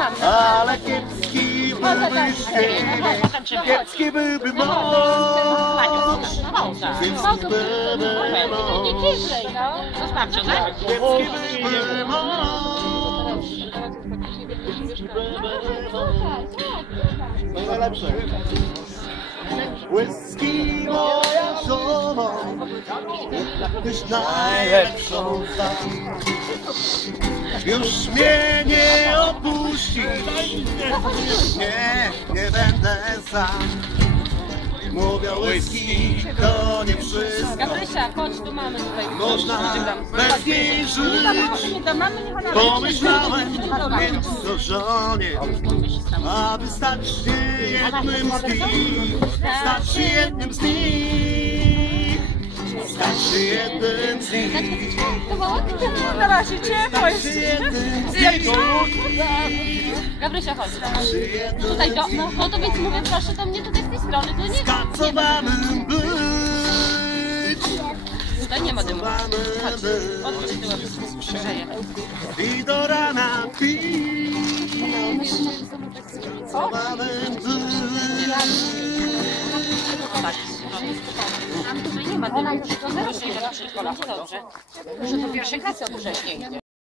Ale kiepski byłby śnieg, kiepski byłby mąż, kiepski byłby mąż, Zostawcie, tak? kiepski byłby mąż. No najlepsze. Whisky moja żono, tyś najlepszą znam. Już mnie nie nie, nie będę sam. Mówią whisky to nie wszystko, Gabrysia, chodź, tu mamy tutaj. można bez niej żyć. Pomyślałem więc o żonie, aby stać się jednym z nich, stać się jednym z nich, stać się jednym z nich, Zaraz się ciepło stać się jednym z nich, Gabrysia, chodź. Tutaj do, no, no to więc mówię, proszę do mnie tutaj z tej strony, to nie, nie, tutaj nie ma dymu. mamy Chodź, odwróć tyłem, grzeje. i do rana pić. Pracowałem być. Tak, Tam tutaj nie ma dymu. Proszę, proszę, proszę, dobrze. Że do pierwszej klasy od września idzie.